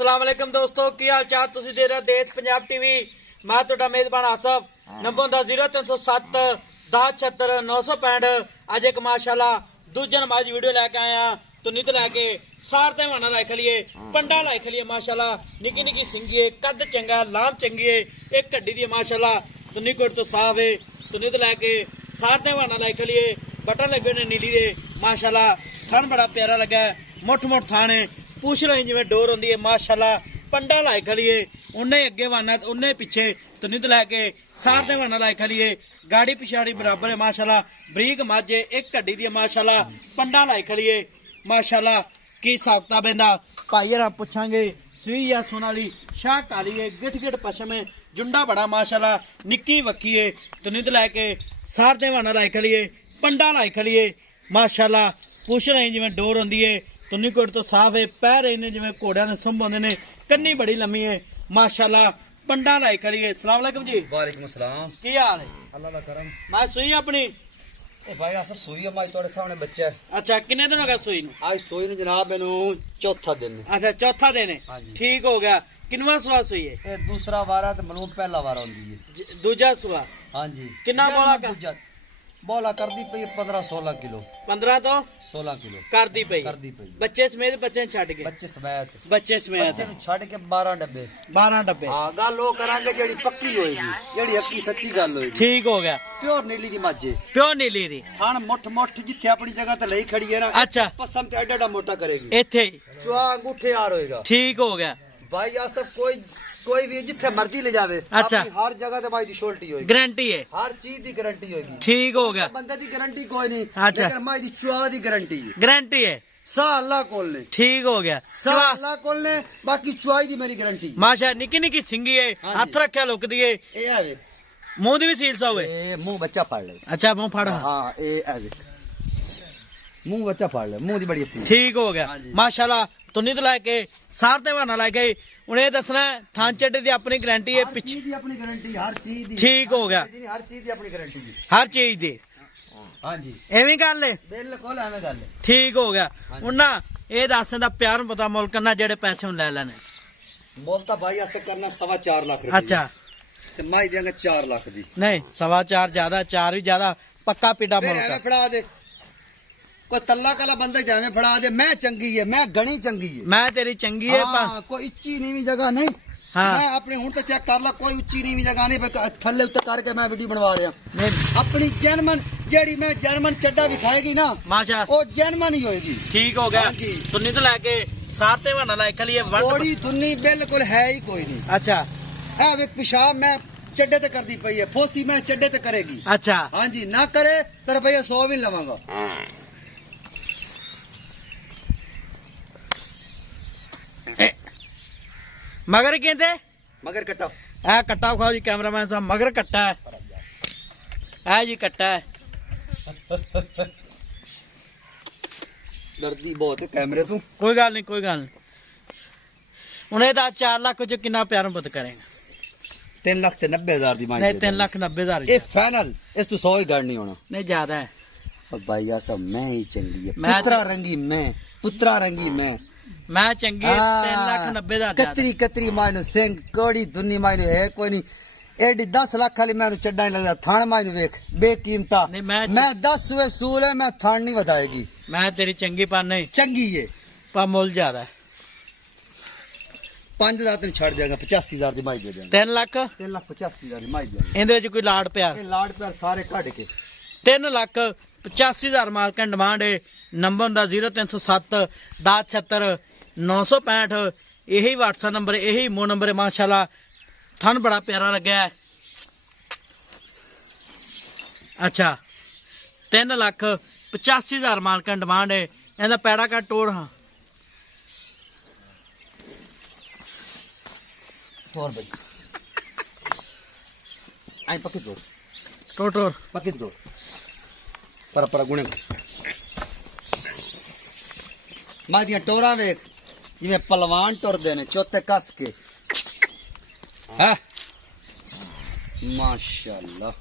अस्सलाम वालेकुम दोस्तों, की हाल चाल? तुसीं देख रहे देश पंजाब टीवी। मैं तुहाडा मेजबान आसफ। नंबर दा 0307 1076 965। अज एक माशाल्लाह दूजा नमाज वीडियो लैके आया तुन्नी तो लैके सार तेवाना लाई खलिए पंडा लाई खलिए माशाल्लाह निकी निकी सिंगी कद चंगा लाम चंगी है एक कड्डी दी माशाल्लाह तुन्नी कोट तो साफ है तुन्नी तो लैके सार तेवाना लाई खलिए बटन लगे ने नीली दे माशाल्लाह थन बड़ा प्यारा लगा मुठ मुठ थान है पूछ रही जिवें डोर होंदी है माशाल्लाह पंडा लाई खलिए उन्हें अगे वाना उन्हें पिछे तुन्नी तो लैके सार तेवाना लाई खलिए गाड़ी पिछाड़ी बराबर है माशाल्लाह बरीक माजे एक कड्डी दी माशाल्लाह पंडा लाई खलिए माशाल्लाह की साख्ता बेंदा भाई यार पूछांगे सुई या सोनाली शाह काली है गिठ गिठ पशम है जुंडा बड़ा माशाल्लाह निक्की वक्की है तुन्नी तो लैके सार तेवाना लाई खलिए पंडा लाई खलिए माशाल्लाह पूछ रहे जिवें डोर होंदी है तुन्नी कोट तो साफ है पैर इन्हें जिवें घोड़ियां ने संभ होंदे ने कन्नी बड़ी लम्मी है माशाल्लाह पंडा लाई खलिए। अस्सलाम वालेकुम जी। वालेकुम सलाम। की हाल है? अल्लाह दा करम। मैं सुई अपनी भाई असर सोई है माई तोड़े सामने बच्चा है। अच्छा किन्ने दिन हो गया सुई नूं? आज सोई ने जनाब मैनू चौथा दिन है। अच्छा चौथा दिन है। हाँ जी। ठीक हो गया। किनवा सुआ सुई है? ये दूसरा वारा ते मनु पहला वारा होंदी है। दूजा सुआ हाँ जी। किन्ना बोला कर? दूजा बोला कर दी पई 15-16 किलो। 15 तो 16 किलो कर दी पई। बच्चे समेत बच्चे छड़ के बच्चे समेत बच्चे समेत बच्चे नु छड़ के 12 डब्बे 12 डब्बे। हां गल ओ करांगे जेडी पक्की होएगी जेडी हक्की सच्ची गल होएगी। ठीक हो गया। प्योर नीली दी माजे प्योर नीली दी थान मुठ मुठ जिथे अपनी जगह ते लई खड़ी है ना। अच्छा पसम ते एडा मोटा करेगी इथे चुआ अंगूठे यार होएगा। ठीक हो गया भाई आ सब कोई भी जिथे मर्जी ले जावे अच्छा अपनी हर जगह ते भाई दी शोल्टी होएगी गारंटी है हर चीज दी गारंटी होएगी। ठीक हो गया। बंदे दी गारंटी कोई नहीं अच्छा। लेकिन माई दी चुआ दी गारंटी है गारंटी है सा अल्लाह कोल ने ठीक हो गया। सा अल्लाह कोल ने बाकी चुआई दी मेरी गारंटी माशा निकी निकी सिंगी है हाँ हथ जी। रखा लुक दिए ए आवे मुंह दी भी सील सा हुए ए मुंह बच्चा फाड़ ले। अच्छा मुंह फाड़ हां ए आवे मुंह बच्चा फाड़ ले मुंह दी बड़ी सी ठीक हो गया हाँ जी। माशाल्लाह तुन्नी तो लाके सार तेवाना लाके उन्हें दसना थान चड्डे दी अपनी गारंटी है हर पिछ चीज दी अपनी गारंटी हर चीज दी ठीक हो गया। हर चीज दी अपनी गारंटी दी हर चीज दी हां जी एवं गल है बिल्कुल एवें गल है। ठीक हो गया। हाँ जी। उन्ना ये दस दा प्यार पता मुल करना जेड़े पैसे उन ले लेने बोलता भाई आस्ते करना 4.25 लाख रुपए अच्छा ते माई देंगे 4 लाख दी नहीं 4.25 ज्यादा 4 भी ज्यादा पक्का पिटा फिर मुल एवें कर फड़ा दे कोई तल्ला कला बंदा जावे फड़ा दे मैं चंगी है मैं गणी चंगी है। मैं तेरी चंगी है हाँ, कोई उच्ची नीवी जगह नहीं। हाँ। मैं अपने हूं तो चेक कर ला कोई उच्ची नीवी जगह नहीं थल्ले उत्ते करके मैं वीडियो बनवा रहा नहीं अपनी जनमन जेड़ी मैं जनमन चड्डा भी खाएगी ना माशा वो जनमन ही होएगी। ठीक हो गया। हाँ जी। तुन्नी तो लाके सार तेवाना लाके लिए कोड़ी दुन्नी बिल्कुल है ही कोई नहीं। अच्छा है वे पेशाब मैं चड्डे ते करदी पई है फोसी मैं चड्डे ते करेगी। अच्छा हाँ जी ना करे तो रुपया 100 भी लवांगा। मगर कहते मगर कट्टा है कट्टा खाओ जी कैमरामैन साहब मगर कट्टा है जी कट्टा है डरदी बहुत है कैमरे तू। कोई गल नहीं कोई गल नहीं उन्हें तो 4 लाख जो कितना प्यार मत करेंगे 3,90,000 दी माई नहीं 3,90,000 ये फाइनल इस तू 100 ही गढ़ नहीं होना। नहीं ज्यादा है और भाई सब मैं ही चंगी है मैं पुत्रा रंगी मैं पुत्रा रंगी मैं मैं चंगी 3,90,000 कतरी कतरी मायनो सिंह कोड़ी दुन्नी मायनो है कोई नहीं एडी 10 लाख वाली मैंने चड्डा नहीं लगता थान मायनो वेख बेकीमता नहीं, मैं 10 हुए सूल है मैं थान नहीं बताएगी मैं तेरी चंगी पर नहीं चंगी है पर मुल ज्यादा है 5,000 तेन छड़ देगा 85,000 दी माई दे देंगे 3 लाख 3,85,000 दी माई देंगे इंदे कोई लाड़ प्यार ये लाड प्यार सारे काट के 3,85,000 मालकन डिमांड है नंबर ਹੁੰਦਾ 0307 1076 965 यही व्हाट्सएप नंबर है यही मो नंबर है माशाल्लाह थन बड़ा प्यारा लगा है। अच्छा 3,85,000 मालकन डिमांड है ਇਹਦਾ ਪੈੜਾ ਕਾ ਟੋੜ ਹਾਂ और भाई आई पक्की जोड़ ਟੋੜ पक्की जोड़ पर गुणे मां दियां टोरा वेख जिवें पहलवान टुरदे ने चोते कस के है माशाल्लाह।